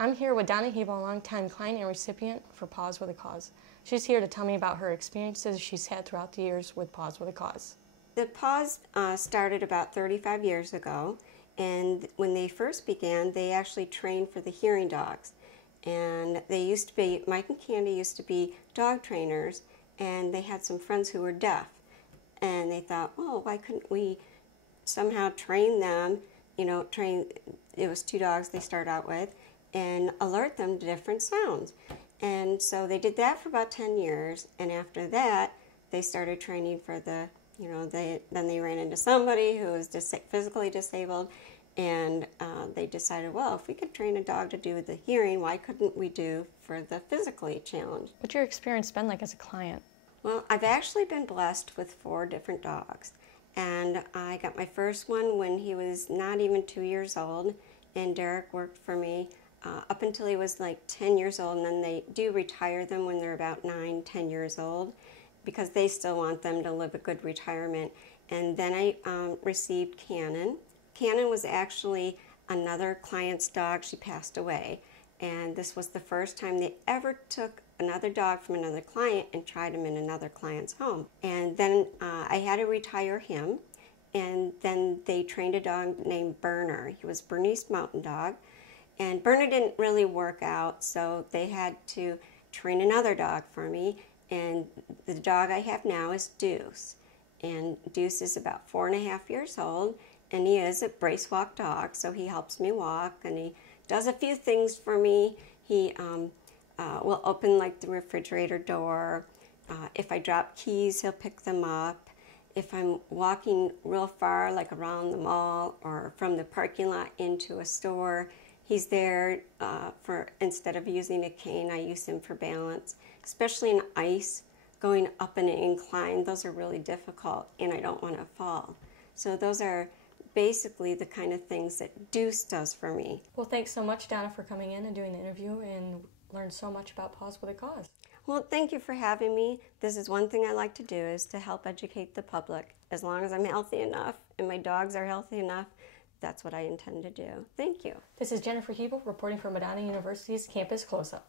I'm here with Donna Hebel, a longtime client and recipient for Paws with a Cause. She's here to tell me about her experiences she's had throughout the years with Paws with a Cause. The Paws started about 35 years ago, and when they first began, they actually trained for the hearing dogs. And they used to be, Mike and Candy used to be dog trainers, and they had some friends who were deaf. And they thought, well, why couldn't we somehow train them, it was 2 dogs they started out with, and alert them to different sounds. And so they did that for about 10 years, and after that, they started training for the, then they ran into somebody who was physically disabled, and they decided, well, if we could train a dog to do the hearing, why couldn't we do for the physically challenged? What's your experience been like as a client? Well, I've actually been blessed with 4 different dogs. And I got my first one when he was not even 2 years old, and Derek worked for me up until he was like 10 years old, and then they do retire them when they're about 9, 10 years old, because they still want them to live a good retirement. And then I received Cannon. Cannon was actually another client's dog. She passed away, and this was the first time they ever took another dog from another client and tried him in another client's home. And then I had to retire him, and then they trained a dog named Burner. He was Bernese Mountain Dog, and Burner didn't really work out, so they had to train another dog for me, and the dog I have now is Deuce. And Deuce is about 4.5 years old, and he is a brace walk dog, so he helps me walk, and he does a few things for me. He will open like the refrigerator door. If I drop keys, he'll pick them up. If I'm walking real far, like around the mall or from the parking lot into a store, he's there instead of using a cane, I use him for balance. Especially in ice, going up an incline, those are really difficult, and I don't want to fall. So those are basically the kind of things that Deuce does for me. Well, thanks so much, Donna, for coming in and doing the interview and learned so much about Paws with a Cause. Well, thank you for having me. This is one thing I like to do, is to help educate the public. As long as I'm healthy enough and my dogs are healthy enough, that's what I intend to do. Thank you. This is Jennifer Hebel reporting from Madonna University's Campus Close-Up.